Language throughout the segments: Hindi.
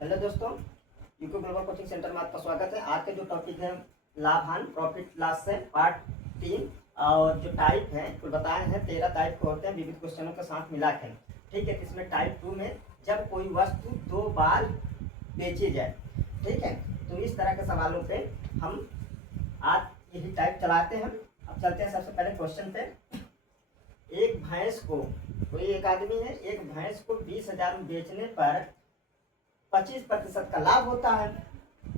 हेलो दोस्तों, यूट्यूब ग्लोबल कोचिंग सेंटर में आपका स्वागत है। आज का जो टॉपिक है लाभ हानि प्रॉफिट लॉस से पार्ट 3 और जो टाइप है कुल बताए हैं 13 टाइप के होते हैं विविध क्वेश्चनों के साथ मिला के। ठीक है, इसमें टाइप 2 में जब कोई वस्तु 2 बार बेची जाए, ठीक है, तो इस तरह के सवालों पे हम आज यही टाइप चलाते हैं। अब चलते हैं सबसे पहले क्वेश्चन पे। एक भैंस को, कोई एक आदमी है, एक भैंस को 20,000 में बेचने पर 25% का लाभ होता है।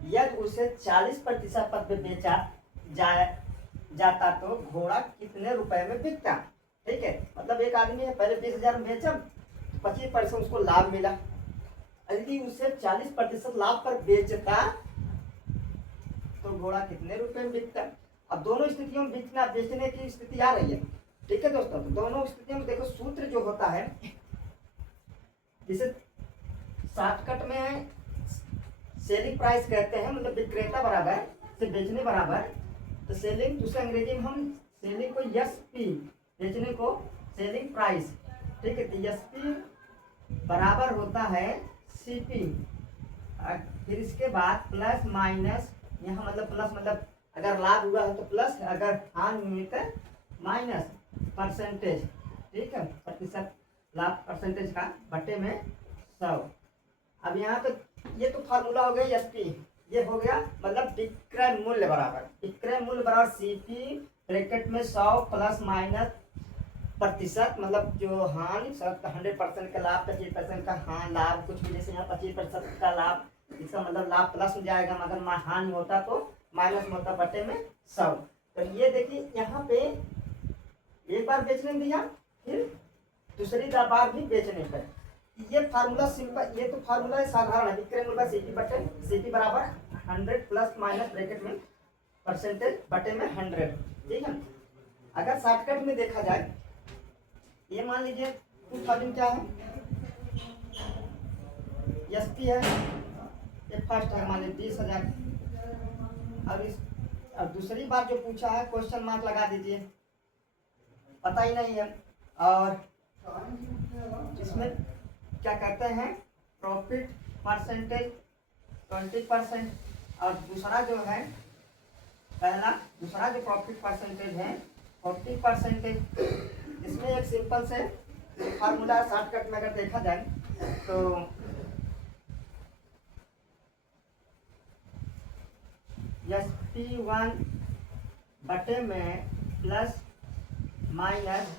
यदि उसे 40% पर बेचा जाता तो घोड़ा कितने रुपए में बिकता। ठीक है, मतलब एक आदमी है, पहले 20,000 में बेचा, 25% उसको लाभ मिला। यदि उसे 40% लाभ पर बेचता तो घोड़ा कितने रुपए में बिकता। अब दोनों स्थितियों में बिकना बेचने की स्थिति आ रही है। ठीक है दोस्तों, तो दोनों स्थितियों में देखो सूत्र जो होता है, जिसे शॉर्टकट में सेलिंग प्राइस कहते हैं, मतलब विक्रेता बराबर से बेचने बराबर। तो सेलिंग दूसरे अंग्रेजी में हम सेलिंग को एसपी, बेचने को सेलिंग प्राइस। ठीक है, तो एसपी बराबर होता है सीपी। फिर इसके बाद प्लस माइनस, यहाँ मतलब प्लस मतलब अगर लाभ हुआ है तो प्लस, अगर हानि हुई तो माइनस परसेंटेज। ठीक है, प्रतिशत लाभ परसेंटेज का बटे में 100। अब यहाँ तो ये तो फार्मूला हो गया एसपी, ये हो गया मतलब विक्रय मूल्य बराबर, विक्रय मूल्य बराबर सीपी ब्रैकेट में 100 प्लस माइनस प्रतिशत, मतलब जो हानि 100% का लाभ, 25% का हाँ लाभ, कुछ भी जैसे यहाँ 25% का लाभ, इसका मतलब लाभ प्लस में जाएगा, मगर हानि होता तो माइनस में होता, बटे में 100। तो ये देखिए यहाँ पे एक बार बेचने में दिया, फिर दूसरी बार भी बेचने पर। ये फार्मूला सिंपल, ये तो फार्मूला साधारण है, विक्रय मूल्य सीपी बटे सीपी बराबर 100 प्लस माइनस ब्रैकेट में परसेंटेज बटे में 100। ठीक है, अगर शॉर्टकट में देखा जाए, ये मान लीजिए 2000 क्या है, एसपी है, ये फर्स्ट है, मान लीजिए 20,000। अब दूसरी बार जो पूछा है क्वेश्चन मार्क लगा दीजिए, पता ही नहीं है। और इसमें क्या कहते हैं, प्रॉफिट परसेंटेज 20%। और दूसरा जो है, पहला दूसरा जो प्रॉफिट परसेंटेज है 40%। इसमें एक सिंपल से फार्मूला शॉर्टकट में अगर देखा जाए तो SP1 बटे में प्लस माइनस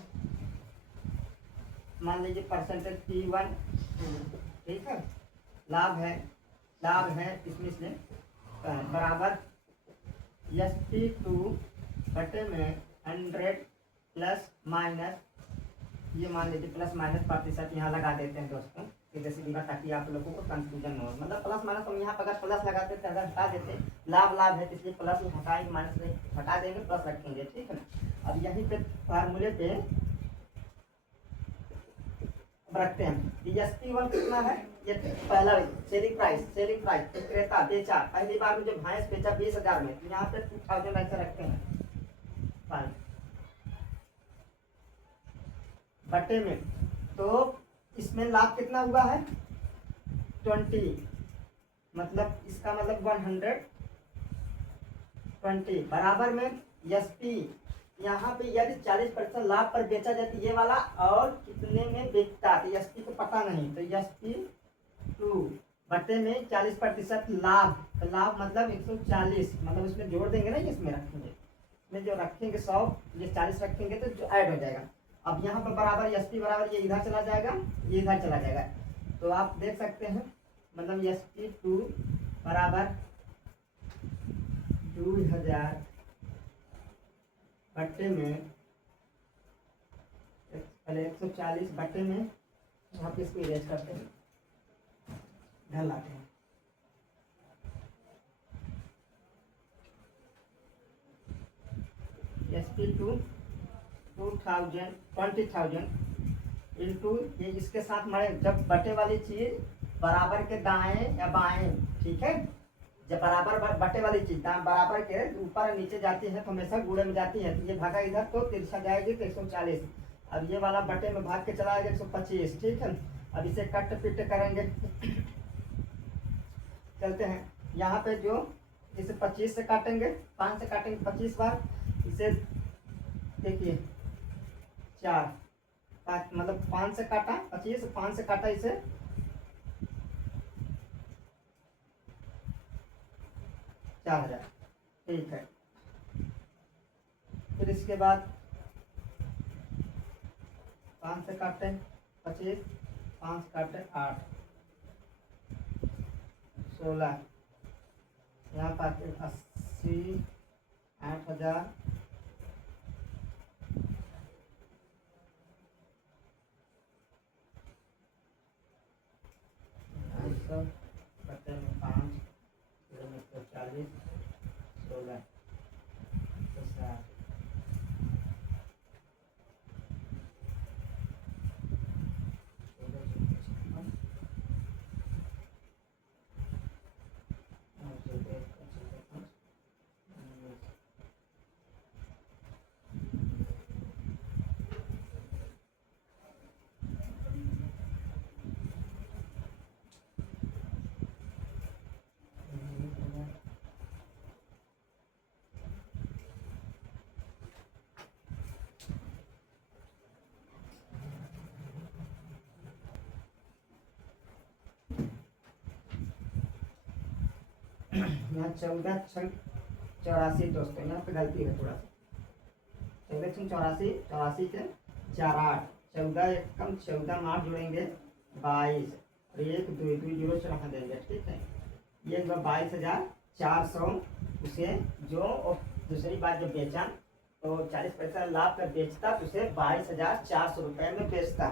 मान लीजिए परसेंटेज P1। ठीक है, लाभ है इसमें बराबर SP2 बटे में 100 प्लस माइनस, ये मान लीजिए प्लस माइनस प्रतिशत यहाँ लगा देते हैं दोस्तों, जैसे दिखा, ताकि आप लोगों को कंफ्यूजन हो। मतलब प्लस माइनस हम यहाँ पर अगर प्लस लगाते थे, अगर हटा देते, लाभ है, इसलिए प्लस हटाएंगे, माइनस नहीं हटा देंगे, प्लस रखेंगे। ठीक है ना, अब यहीं पे फार्मूले पे रखते हैं। SP1 कितना है, ये पहला सेलिंग प्राइस विक्रेता बेचा, पहली बार में जो भैंस बेचा 20,000 में, यहाँ पे 2000 ऐसे रखते हैं 5 बटे में। तो इसमें लाभ कितना हुआ है 20, मतलब इसका मतलब 120 बराबर में SP। यहाँ पे यदि 40% लाभ पर बेचा जाए तो ये वाला और कितने में बिकता, तो SP को पता नहीं, तो SP2 बटे में 40% लाभ, तो लाभ मतलब 140, मतलब इसमें जोड़ देंगे ना, इसमें रखेंगे, इसमें जो रखेंगे 100, ये 40 रखेंगे तो जो ऐड हो जाएगा। अब यहाँ पर बराबर SP बराबर ये इधर चला जाएगा, ये इधर चला जाएगा, तो आप देख सकते हैं, मतलब SP2 बराबर 2000 बटे में पहले 140 बटे में, यहाँ पे इसको इरेज करते हैं, ध्यान लाते हैं। SP2 20,000 इंटू ये, इसके साथ मरे, जब बटे वाली चीज बराबर के दाएं या बाएं, ठीक है, जब बराबर बटे वाली चीज बराबर के ऊपर और नीचे जाती है तो हमेशा गुणे में जाती है, तो ये भागा इधर तो तिरछा जाएगी तो 140। अब ये वाला बटे में भाग के चला जाएगा 125। ठीक है, अब इसे कट पिट करेंगे चलते हैं यहाँ पे जो इसे 25 से काटेंगे, 5 से काटेंगे 25 बार, इसे देखिए 4 5 मतलब 5 से काटा 25, 5 से काटा इसे 4000। ठीक है, फिर इसके बाद 5 से काटे 25, 5 काटे 8, 16, यहाँ पाते 80, 8000, 250, बटे में 5, 40, 16, 60, यहाँ 14 6 84 दोस्तों, यहाँ पे गलती है थोड़ा सा, 14 6 84, 84 के 4 8, 14 एक कम 14 में 8 जोड़ेंगे 22, और 1 2 2 जीरो चढ़ा देंगे। ठीक है, ये 22,400 उसे जो, और दूसरी बात जब बेचा तो 40 पैसा लाभ कर बेचता तो उसे 22,400 रुपये में बेचता।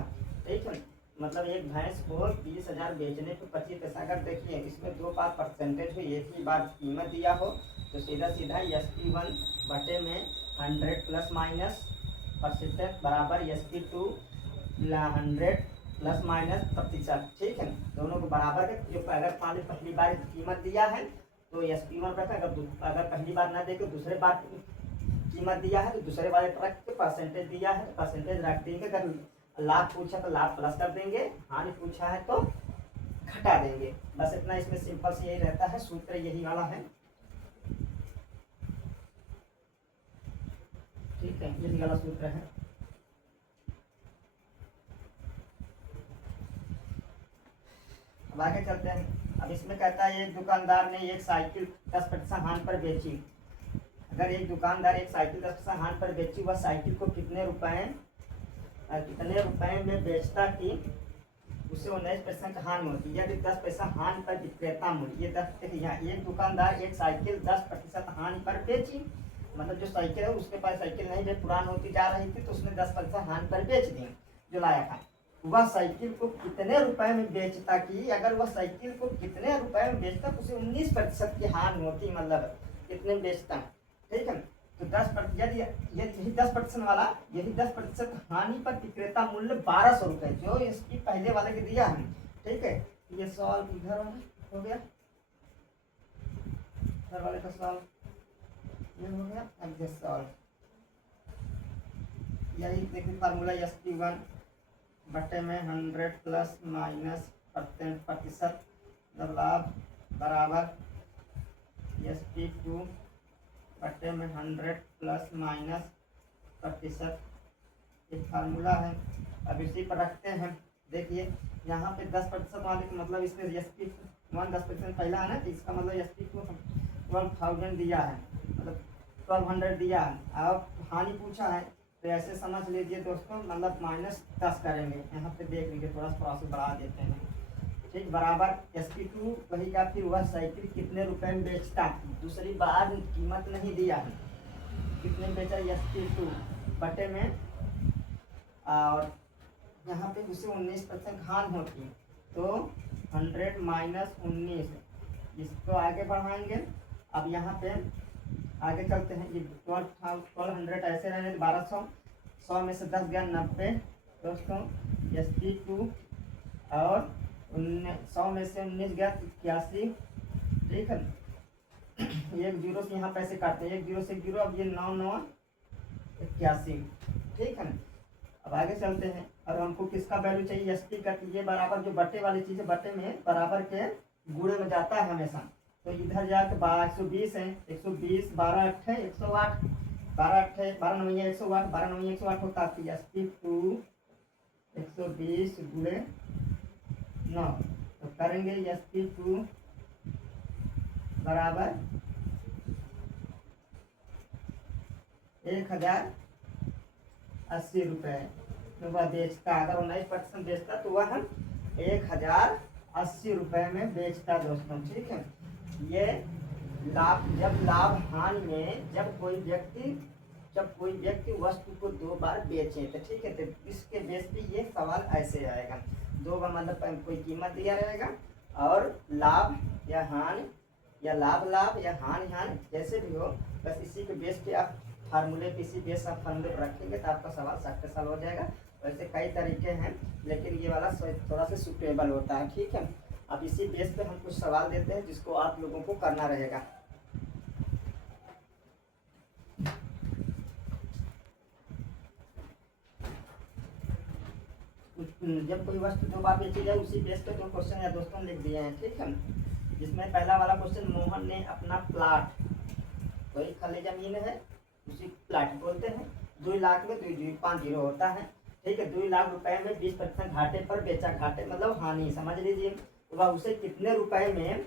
ठीक है, मतलब एक भैंस को 20,000 बेचने पे 25 पैसा। अगर देखिए इसमें 2 बार परसेंटेज हुई, एक ही बार कीमत दिया हो तो सीधा सीधा SP1 बटे में 100 प्लस माइनस परसेंटेज बराबर SP2 100 प्लस माइनस प्रतिशत। ठीक है, दोनों को बराबर है। जो अगर पहली बार कीमत दिया है तो SP1 रखा, अगर पहली बार ना दे के दूसरे बार कीमत दिया है तो दूसरे वाले ट्रक के परसेंटेज दिया है, परसेंटेज रख देंगे। अगर लाभ पूछा तो लाभ प्लस कर देंगे, हानि पूछा है तो घटा देंगे। बस इतना इसमें सिंपल से यही रहता है, सूत्र यही वाला है। ठीक है, यही वाला सूत्र है। अब आगे चलते हैं। अब इसमें कहता है एक दुकानदार ने एक साइकिल 10% हानि पर बेची। अगर एक दुकानदार एक साइकिल 10% हानि पर बेची, वह साइकिल को कितने रुपए में बेचता कि उसे 19% हानि होती है। यदि 10 पैसा हानि पर विक्रेता मूल्य, ये 10 यहाँ एक दुकानदार एक साइकिल 10% हानि पर बेची, मतलब जो साइकिल है उसके पास साइकिल नहीं, जो पुरानी होती जा रही थी तो उसने 10% हानि पर बेच दी जो लाया था। वह साइकिल को कितने रुपए में बेचता कि अगर वह साइकिल को कितने रुपए में बेचता तो उसे 19% की हानि होती, मतलब कितने में बेचता। ठीक है, तो 10% यही 10% वाला, यही 10% हानि पर विक्रेता मूल्य 1200 रुपये जो इसकी पहले वाले के दिया है। ठीक है, ये सॉल्व इधर हो गया, इधर वाले का सॉल्व ये हो गया। अब ये सॉल्व, यही देखिए फार्मूला SP1 बटे में 100 प्लस माइनस प्रतिशत लाभ बराबर SP2 बटे में 100 प्लस माइनस प्रतिशत, एक फार्मूला है। अब इसी पर रखते हैं। देखिए यहाँ पे 10% वाले का मतलब इसमें SP1 10% पहला है ना, तो इसका मतलब SP2 12,000 दिया है, मतलब 1200 दिया है। अब हानि पूछा है तो ऐसे समझ लीजिए दोस्तों, मतलब -10 करेंगे। यहाँ पे देख लीजिए, थोड़ा सा प्रोसेस बढ़ा देते हैं। ठीक, बराबर SP2 वही का, फिर वह साइकिल कितने रुपए में बेचता, दूसरी बार कीमत नहीं दिया है, कितने में बेचा SP2 बटे में, और यहाँ पे उसे 19% हानि होती तो 100 माइनस 19, इसको आगे बढ़ाएंगे। अब यहाँ पे आगे चलते हैं। ये 1200 ऐसे रहने 1200, 100 में से 10 गया 90 दोस्तों SP2, और 100 में से 19 गया 81। ठीक है, एक जीरो से यहाँ पैसे काटते हैं, एक जीरो से जीरो, अब ये 9 9 81। ठीक है, अब आगे चलते हैं। और हमको किसका वैल्यू चाहिए SP का, ये बराबर जो बटे वाली चीज़ है, बटे में बराबर के गुणे में जाता है हमेशा। तो इधर जाके 120 है, 120 12 अट्ठे 108, 12 अट्ठे 12 नवैया 108, 12 नवैया 108 होता है। SP2 120 गुणे 9, तो करेंगे SP2 बराबर 1080 रुपये। तो वह बेचता, अगर वो 9% बेचता तो वह 1080 रुपये में बेचता दोस्तों। ठीक है, ये लाभ, जब लाभ हानि में जब कोई व्यक्ति वस्तु को 2 बार बेचे, तो ठीक है, तो इसके बेस पे ये सवाल ऐसे आएगा। 2 बार मतलब कोई कीमत दिया रहेगा और लाभ या हानि या लाभ या हानि जैसे भी हो, बस इसी के बेस पे आप फार्मूले पे, इसी बेस आप फार्मूले पर रखेंगे तो आपका सवाल सक्सेसफुल हो जाएगा। वैसे कई तरीके हैं, लेकिन ये वाला थोड़ा सा सुटेबल होता है। ठीक है, अब इसी बेस पे हम कुछ सवाल देते हैं जिसको आप लोगों को करना रहेगा। जब कोई वस्तु 2 बार बेची जाए, उसी बेस पे 2 क्वेश्चन या दोस्तों लिख दिए हैं। ठीक है, जिसमें पहला वाला क्वेश्चन, मोहन ने अपना प्लाट, कोई खाली जमीन है उसी प्लाट बोलते हैं, 2 लाख में 2,250 होता है। ठीक है, 2 लाख रुपए में 20% घाटे पर बेचा, घाटे मतलब हानि समझ लीजिए। वह उसे कितने रुपए में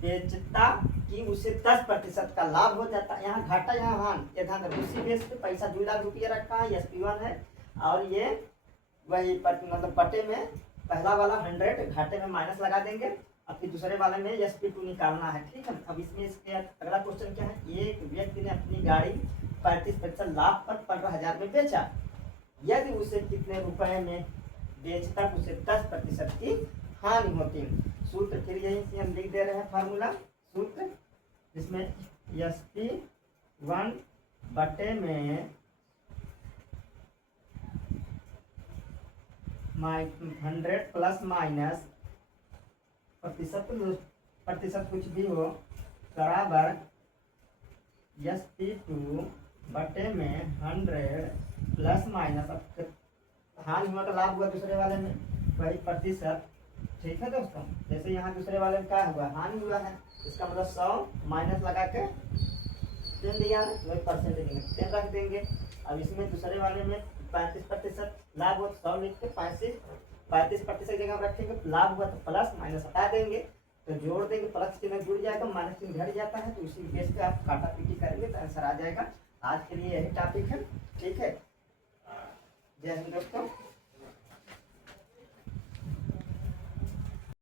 बेचता कि उसे 10% का लाभ हो जाता। यहाँ घाटा यहाँ हानि, ये ध्यान रखो। उसी बेस पे पैसा 2 लाख रुपया रखा है, SP1 है, और ये वही मतलब बटे में पहला वाला 100 घाटे में माइनस लगा देंगे, अब फिर दूसरे वाले में SP2 निकालना है। ठीक है, अब इसमें इसके अगला क्वेश्चन क्या है, एक व्यक्ति ने अपनी गाड़ी 35% लाभ पर 15,000 में बेचा, यदि उसे कितने रुपए में बेचता उसे 10% की हानि होती। सूत्र फिर यही से हम लिख दे रहे हैं, फार्मूला सूत्र, जिसमें SP1 बटे में 100 प्लस माइनस प्रतिशत कुछ भी हो बराबर SP2 बटे में 100 प्लस माइनस, हानि हुआ तो लाभ हुआ दूसरे वाले में, वही प्रतिशत। ठीक है दोस्तों, जैसे यहाँ दूसरे वाले में क्या हुआ, हानि हुआ है, इसका मतलब 100 माइनस लगा के 10 दिया, वही परसेंट देंगे, 10 रख देंगे। अब इसमें दूसरे वाले में 35% लाभ हुआ, 100 लिख के 35% जगह रखेंगे, लाभ हुआ तो प्लस माइनस हटा देंगे, तो जोड़ देंगे, प्लस चिन्ह जुड़ जाएगा, माइनस चिन्ह घट जाता है, तो उसी बेस पे आप काटा पीटी करेंगे तो आंसर आ जाएगा। आज के लिए यही टॉपिक है। ठीक है, जय हिंद दोस्तों।